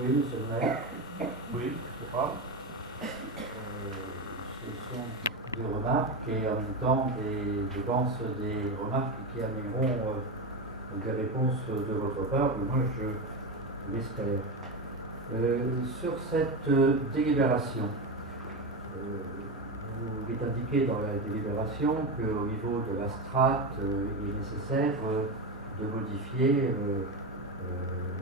Oui, monsieur le maire. Oui, c'est pas. Ce sont des remarques et en même temps, je pense, des remarques qui amèneront des réponses de votre part, du moins je l'espère. Sur cette délibération, il est indiqué dans la délibération qu'au niveau de la strate, il est nécessaire de modifier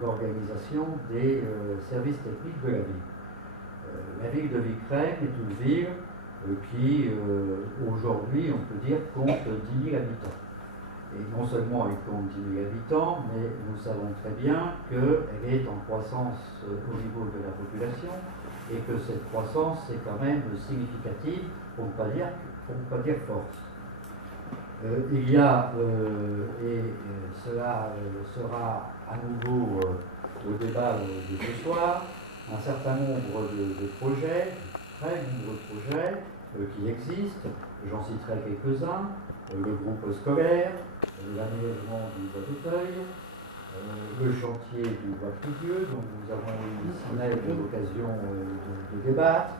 l'organisation des services techniques de la ville. La ville de Vicrène est une ville qui, aujourd'hui, on peut dire, compte 10 000 habitants. Et non seulement elle compte 10 000 habitants, mais nous savons très bien qu'elle est en croissance au niveau de la population et que cette croissance est quand même significative, pour ne pas dire forte. Il y a, cela sera à nouveau au débat de ce soir, un certain nombre de projets, très nombreux projets qui existent. J'en citerai quelques-uns. Le groupe scolaire, l'aménagement du bois d'Auteuil, le chantier du bois Pluvieux, dont nous avons eu ici l'occasion de débattre,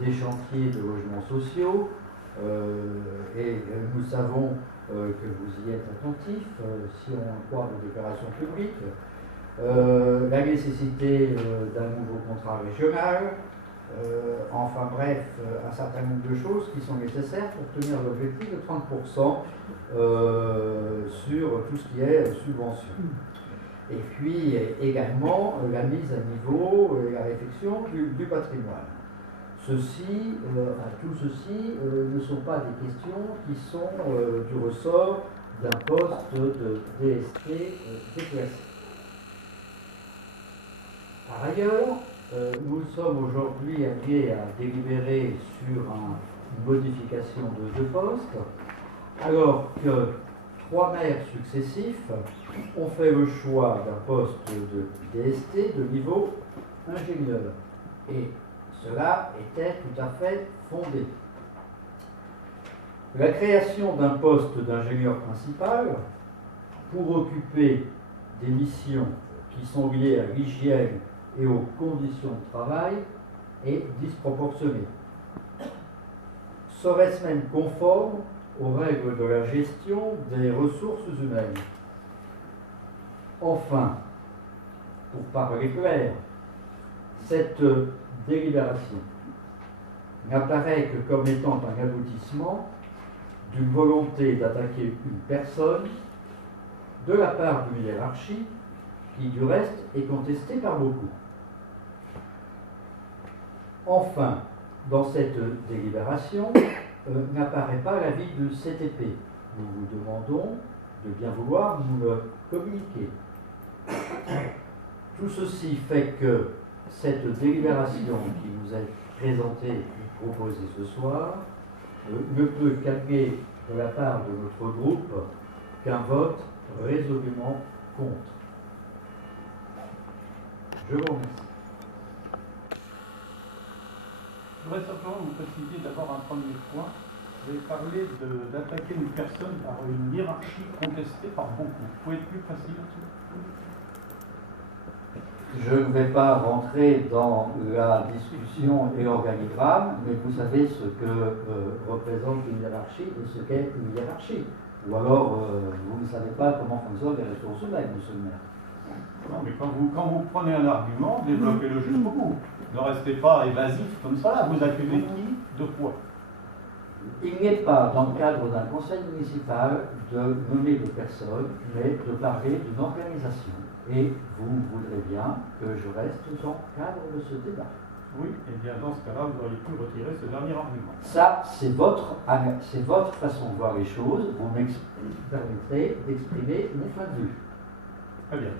des chantiers de logements sociaux, et nous savons que vous y êtes attentifs, si on croit vos déclarations publiques, la nécessité d'un nouveau contrat régional, enfin bref, un certain nombre de choses qui sont nécessaires pour tenir l'objectif de 30% sur tout ce qui est subvention. Et puis également la mise à niveau et la réflexion du patrimoine. Tout ceci ne sont pas des questions qui sont du ressort d'un poste de DST déclassé. Par ailleurs, nous sommes aujourd'hui amenés à délibérer sur une modification de poste, alors que 3 maires successifs ont fait le choix d'un poste de DST de niveau ingénieur. Et cela était tout à fait fondé. La création d'un poste d'ingénieur principal pour occuper des missions qui sont liées à l'hygiène et aux conditions de travail est disproportionnée. Serait-ce même conforme aux règles de la gestion des ressources humaines? Enfin, pour parler clair, cette délibération n'apparaît que comme étant un aboutissement d'une volonté d'attaquer une personne de la part d'une hiérarchie qui, du reste, est contestée par beaucoup. Enfin, dans cette délibération, n'apparaît pas l'avis du CTP. Nous vous demandons de bien vouloir nous le communiquer. Tout ceci fait que cette délibération qui nous est présentée et proposée ce soir ne peut calmer de la part de notre groupe qu'un vote résolument contre. Je vous remercie. Je voudrais simplement vous préciser d'abord un premier point. Vous avez parlé d'attaquer une personne par une hiérarchie contestée par beaucoup. Vous pouvez être plus précis là-dessus? Je ne vais pas rentrer dans la discussion et l'organigramme, mais vous savez ce que représente une hiérarchie et ce qu'est une hiérarchie. Ou alors, vous ne savez pas comment fonctionnent les ressources humaines, monsieur le maire. Non, mais quand vous prenez un argument, développez-le jusqu'au bout. Ne restez pas évasif comme ça. Vous accusez qui de quoi? Il n'est pas, dans le cadre d'un conseil municipal, de nommer des personnes, mais de parler d'une organisation. Et vous voudrez bien que je reste dans le cadre de ce débat. Oui, et bien dans ce cas-là, vous auriez pu retirer ce dernier argument. Ça, c'est votre façon de voir les choses. Vous me permettrez d'exprimer mon point de vue. Très bien.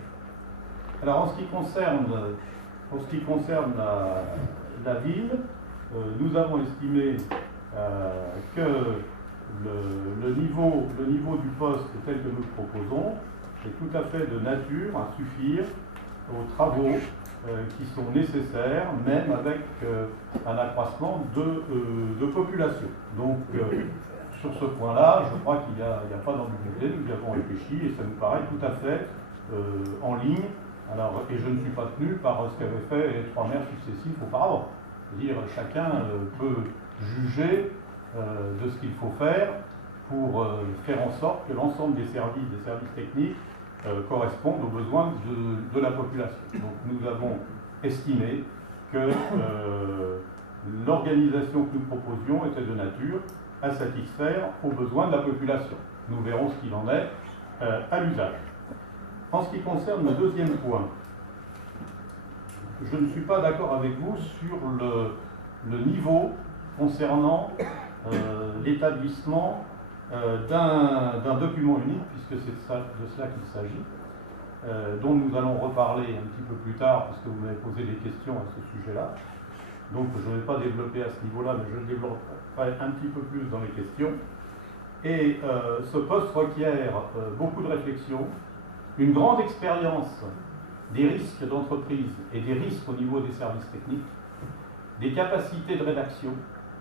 Alors, en ce qui concerne la ville, nous avons estimé que le niveau du poste tel que nous le proposons est tout à fait de nature à suffire aux travaux qui sont nécessaires, même avec un accroissement de population. Donc, sur ce point-là, je crois qu'il n'y a pas d'ambiguïté, nous y avons réfléchi et ça nous paraît tout à fait en ligne Alors, et je ne suis pas tenu par ce qu'avaient fait les 3 maires successifs auparavant. C'est-à-dire, chacun peut juger de ce qu'il faut faire pour faire en sorte que l'ensemble des services techniques correspondent aux besoins de la population. Donc nous avons estimé que l'organisation que nous proposions était de nature à satisfaire aux besoins de la population. Nous verrons ce qu'il en est à l'usage. En ce qui concerne le deuxième point, je ne suis pas d'accord avec vous sur le niveau concernant l'établissement d'un document unique, puisque c'est de cela qu'il s'agit, dont nous allons reparler un petit peu plus tard, parce que vous m'avez posé des questions à ce sujet-là. Donc je ne vais pas développer à ce niveau-là, mais je développerai un petit peu plus dans les questions. Et ce poste requiert beaucoup de réflexion, une grande expérience des risques d'entreprise et des risques au niveau des services techniques, des capacités de rédaction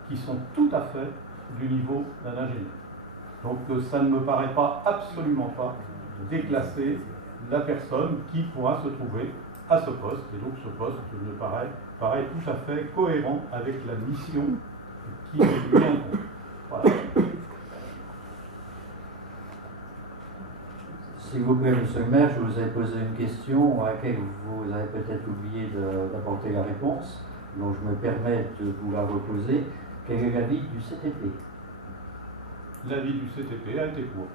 qui sont tout à fait du niveau d'un ingénieur. Donc ça ne me paraît pas, absolument pas, déclasser la personne qui pourra se trouver à ce poste. Et donc ce poste me paraît tout à fait cohérent avec la mission qui lui incombe. Voilà. S'il vous plaît, Monsieur le maire, je vous ai posé une question à laquelle vous avez peut-être oublié d'apporter la réponse. Donc je me permets de vous la reposer. Quel est l'avis du CTP? L'avis du CTP a été pour.